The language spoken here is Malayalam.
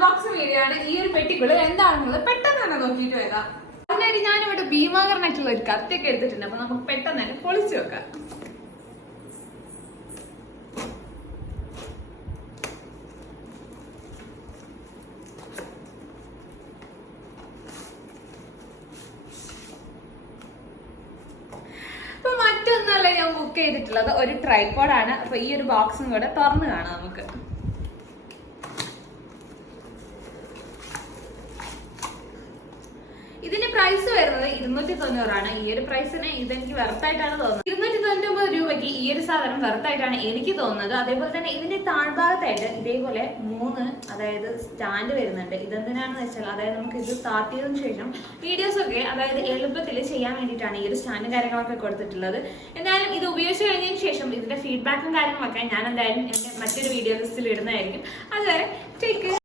അൺബോക്സിംഗ് വീഡിയോ ആണ് ഈ ഒരു പെട്ടിക്കുള്ളിൽ എന്താണെന്നുള്ളത് പെട്ടെന്ന് തന്നെ നോക്കിയിട്ട് വരാം. അതിനായിട്ട് ഞാനിവിടെ ഭീമാകരനായിട്ടുള്ള ഒരു കത്തിയൊക്കെ എടുത്തിട്ടുണ്ട്. അപ്പൊ നമുക്ക് പെട്ടെന്ന് തന്നെ പൊളിച്ചു വെക്കാം ഞാൻ ബുക്ക് ചെയ്തിട്ടുള്ളത് ഒരു ട്രൈപോഡാണ് അപ്പൊ ഈ ഒരു ബോക്സും കൂടെ തുറന്നു കാണാം നമുക്ക് ഇതിന്റെ പ്രൈസ് വരുന്നത് ഇരുന്നൂറ്റി തൊണ്ണൂറാണ് ഈ ഒരു പ്രൈസിന് ഇതെനിക്ക് വെറുത്തായിട്ടാണ് തോന്നുന്നത്. ഇരുന്നൂറ്റി തൊണ്ണൂറ്റൊമ്പത് രൂപയ്ക്ക് ഈ ഒരു സാധനം വെറുത്തായിട്ടാണ് എനിക്ക് തോന്നുന്നത്. അതേപോലെ തന്നെ ഇതിന്റെ താഴ്ഭാഗത്തായിട്ട് ഇതേപോലെ മൂന്ന് അതായത് സ്റ്റാൻഡ് വരുന്നുണ്ട്. ഇതെന്തിനാണെന്ന് വെച്ചാൽ അതായത് നമുക്ക് ഇത് താത്തിയതിനു ശേഷം വീഡിയോസ് ഒക്കെ അതായത് എളുപ്പത്തിൽ ചെയ്യാൻ വേണ്ടിയിട്ടാണ് ഈ ഒരു സ്റ്റാൻഡ് കാര്യങ്ങളൊക്കെ കൊടുത്തിട്ടുള്ളത്. എന്തായാലും ഇത് ഉപയോഗിച്ച് കഴിഞ്ഞതിന് ശേഷം ഇതിന്റെ ഫീഡ്ബാക്കും കാര്യങ്ങളൊക്കെ ഞാൻ എന്തായാലും എന്റെ മറ്റൊരു വീഡിയോ ലിസ്റ്റിൽ ഇടുന്നതായിരിക്കും. അതുവരെ